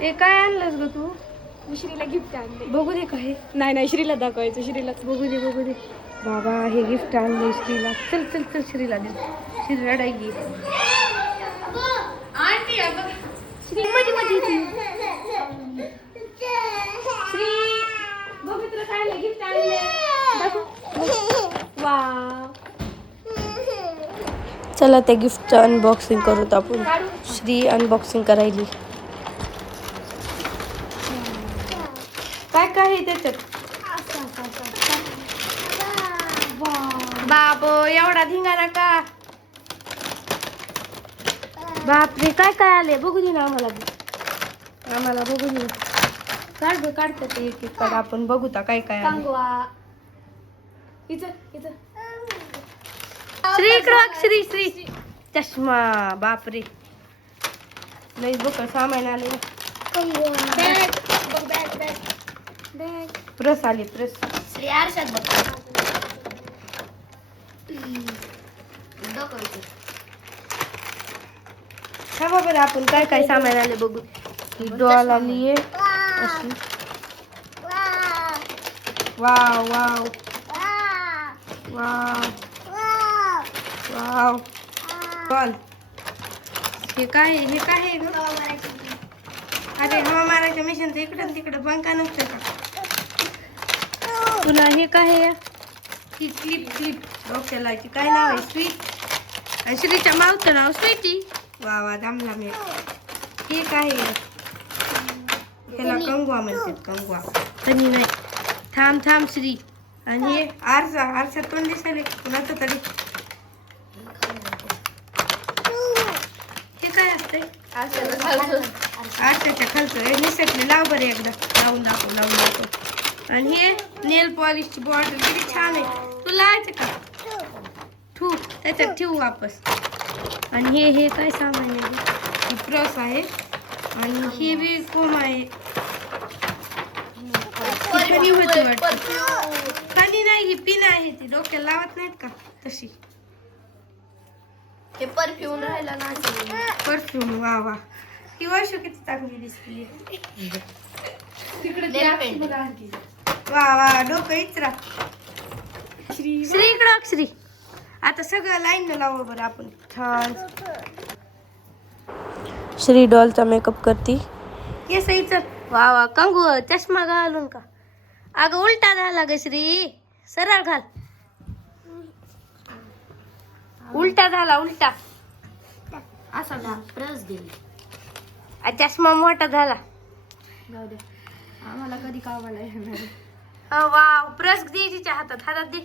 ए काय आणलंस ग तू? मी श्रीला गिफ्ट आणले. बघू दे काय. नाही श्रीला दाखवायचं. श्रीला बघू दे. बाबा हे गिफ्ट आणले श्रीला. चल श्रीला दे. श्री रडायची. श्री मध्ये श्री बघू तुला काय गिफ्ट आणले. वाव. चला त्या गिफ्टचं अनबॉक्सिंग करूत आपण. श्री अनबॉक्सिंग करायली. काय आहे त्याच्यात? बाप एवढा धिंगाणा का? बापरे काय आले बघू दे ना आम्हाला बघू दे. काढतात एक एक काढ आपण बघू ता काय आले. कंगवा. इथं श्री इकडं श्री चष्मा. बापरे लई बघ सामान आले. बॅग प्रेस आली प्रेस. श्री आरशात बघ. हा बाबा आपण काय सामान आले बघू. ही डॉल आली आहे अशी. Wow wow wow wow doll. हे काय आहे ग? अरे हवा मारायच्या मिशनचं इकडं तिकडं पंखा नसतं का? तुला हे काय आहे? ही क्लिप डोक्याला काय नाव आहे? स्वीट. आणि श्रीच्या मावचं नाव स्वीटी. वा जमला मी. हे काय आहे? ह्याला कंगवा म्हणतात. कंगवा तनी नाही. थांब श्री. आणि हे आरसा पण दिसायला कुणाचं तरी. हे काय असतंय? आरशाच्या खालचं निसटले. लाव बरं एकदा. लावून दाखव. आणि हे नेल पॉलिशची बॉटल किती छान आहे. तू लावायचं का? त्याच्यात ठेवू वापस. आणि हे काय सामान आहे? ब्रश आहे. आणि हे बी कोम आहे. खाली नाही ही पिन आहे. ती डोक्याला लावत नाहीत का तशी. हे परफ्यूम राहिला ना. परफ्यूम. वा ही वर्ष किती चांगली दिसली. वा डोकं इचरा. श्री इकडं श्री. आता सगळं लाईन लावू बरं आपण. छान श्री डॉलचा मेकअप करती. केस इचर. वा कंगू चष्मा घालून का? अगं उलटा झाला ग श्री. सरळ घाल. उलटा झाला उलटा. असा प्रस दे. चष्मा मोठा झाला. जाऊ दे आम्हाला कधी कामाला येणार. वाव ब्रश दे तिच्या हातात दे.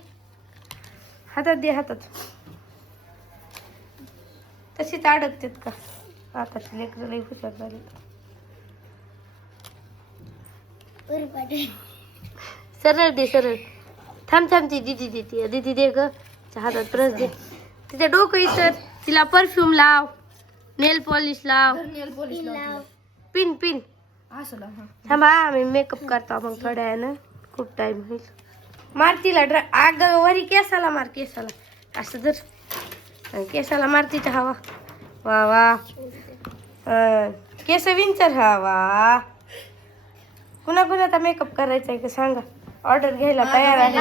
तशीच अडकतात का? आताची लेकरं लई हुशार झाली. सरळ दे. थांब ती दीदी दे ग. हातात ब्रश दे. तिच्या डोकं इतर. तिला परफ्यूम लाव. नेल पॉलिश लाव. पिन थांबा आम्ही मेकअप करतो मग थोड्या वेळानं. खूप टाइम होईल. मार तिला आग वरी केसाला मार. केसाला असं जर केसाला मार तिच्या. हवा वा केस विंचर. हवा कुणाचा मेकअप करायचा आहे का सांगा. ऑर्डर घ्यायला तयार आहे.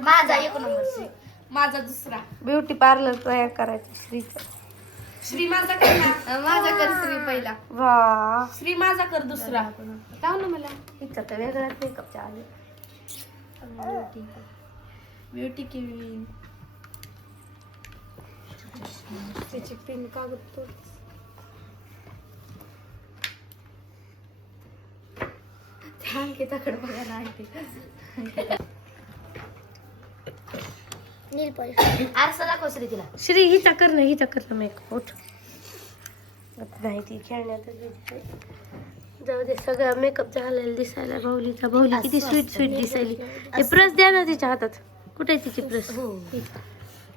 माझा एक नंबर. माझा दुसरा. ब्युटी पार्लर तयार करायचं श्रीचं. श्री माझा कर ना. माझा कर श्री पहिला. वा श्री माझा कर दुसरा. जाऊ ना मला. तिचा तर वेगळाच मेकअप चालू. Beauty queen. त्याची पिन कागद तोड. छान की तकड बघा नाही. नील पॉलिश. आरसा दाखव श्री तिला. श्री हिचा कर ना मेकअप. उठ नाही ती खेळण्यात. जाऊ दे सगळा मेकअप झालेला दिसायला. भाऊली किती स्वीट दिसायली. हे प्रेस द्या ना तिच्या हातात. कुठे आहे तिची प्रेस?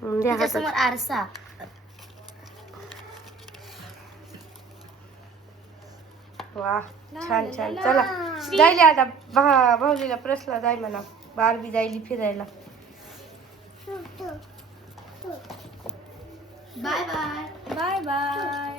द्या हातात. आरसा. वा छान चला जायले आता. भाऊलीला प्रेसला जाय म्हणा. बारबी जायली फिरायला. Bye bye.